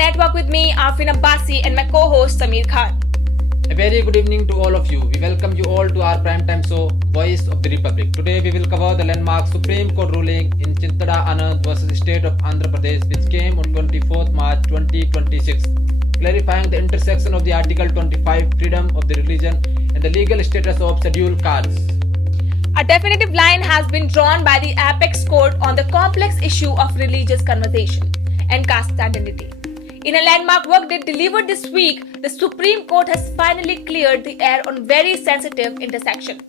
network with me, Afrin Abbasi, and my co-host Sameer Khan. A very good evening to all of you. We welcome you all to our primetime show, Voice of the Republic. Today we will cover the landmark Supreme Court ruling in Chinthada Anand versus State of Andhra Pradesh, which came on 24th March 2026, clarifying the intersection of the Article 25, freedom of the religion, and the legal status of Scheduled Castes. A definitive line has been drawn by the Apex Court on the complex issue of religious conversation and caste identity. In a landmark verdict delivered this week, the Supreme Court has finally cleared the air on very sensitive intersection.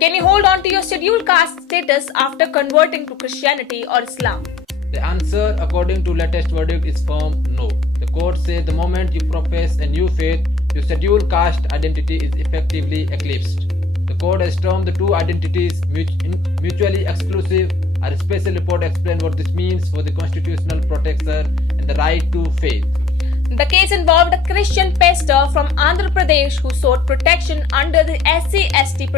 Can you hold on to your scheduled caste status after converting to Christianity or Islam? The answer, according to latest verdict, is firm no. The court says the moment you profess a new faith, your scheduled caste identity is effectively eclipsed. The court has termed the two identities mutually exclusive. Our special report explains what this means for the constitutional protection and the right to faith. The case involved a Christian pastor from Andhra Pradesh who sought protection under the SC/ST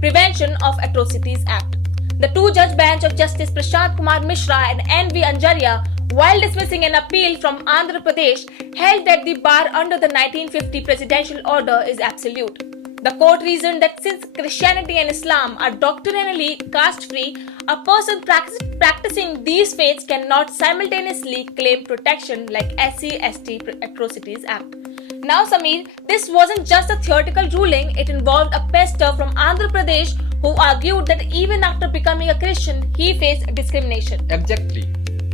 Prevention of Atrocities Act. The two-judge bench of Justice Prashant Kumar Mishra and N.V. Anjaria, while dismissing an appeal from Andhra Pradesh, held that the bar under the 1950 presidential order is absolute. The court reasoned that since Christianity and Islam are doctrinally caste-free, a person practicing these faiths cannot simultaneously claim protection like SC/ST Atrocities Act. Now Sameer, this wasn't just a theoretical ruling, it involved a pastor from Andhra Pradesh who argued that even after becoming a Christian, he faced discrimination. Exactly.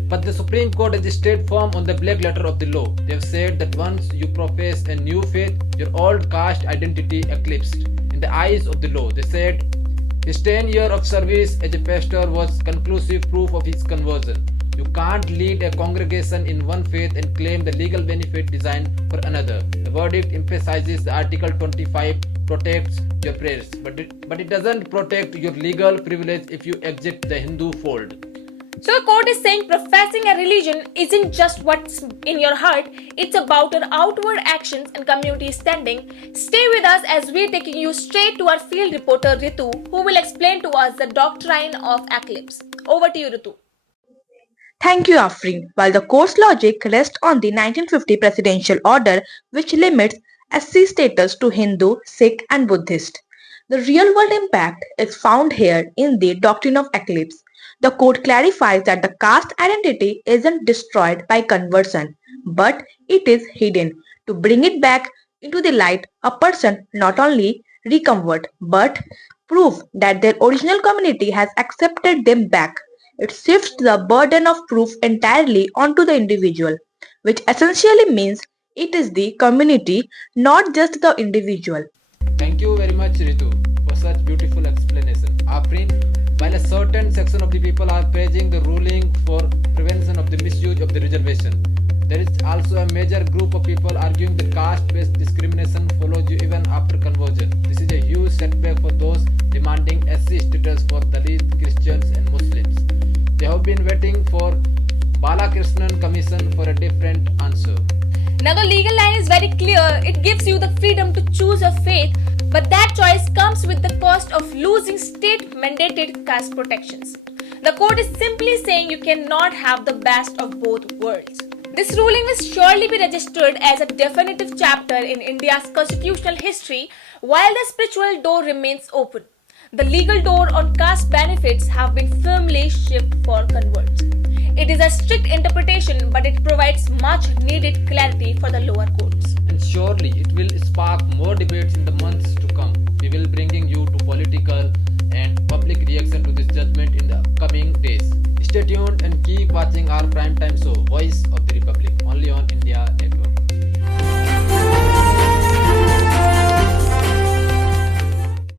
But the Supreme Court has stayed firm on the black letter of the law. They have said that once you profess a new faith, your old caste identity eclipsed. In the eyes of the law, they said his 10 years of service as a pastor was conclusive proof of his conversion. You can't lead a congregation in one faith and claim the legal benefit designed for another. The verdict emphasizes that Article 25 protects your prayers, but it doesn't protect your legal privilege if you exit the Hindu fold. So the court is saying professing a religion isn't just what's in your heart, it's about your outward actions and community standing. Stay with us as we're taking you straight to our field reporter Ritu, who will explain to us the Doctrine of Eclipse. Over to you, Ritu. Thank you, Afrin. While the court's logic rests on the 1950 presidential order which limits SC status to Hindu, Sikh and Buddhist, the real-world impact is found here in the Doctrine of Eclipse. The court clarifies that the caste identity isn't destroyed by conversion, but it is hidden. To bring it back into the light, a person not only reconvert but prove that their original community has accepted them back. It shifts the burden of proof entirely onto the individual, which essentially means it is the community, not just the individual. Thank you very much, Ritu, for such beautiful explanation. Afrin, while a certain section of the people are praising the ruling for prevention of the misuse of the reservation, there is also a major group of people arguing that caste-based discrimination follows you even after conversion. This is a huge setback for those demanding SC status for Dalit, Christians and Muslims. They have been waiting for Balakrishnan Commission for a different answer. Now the legal line is very clear. It gives you the freedom to choose your faith, but that choice comes with the cost of losing state-mandated caste protections. The court is simply saying you cannot have the best of both worlds. This ruling will surely be registered as a definitive chapter in India's constitutional history while the spiritual door remains open. The legal door on caste benefits have been firmly shut for converts. It is a strict interpretation, but it provides much needed clarity for the lower courts. And surely it will spark more debates in the months to come. We will bringing you to political and public reaction to this judgment in the coming days. Stay tuned and keep watching our primetime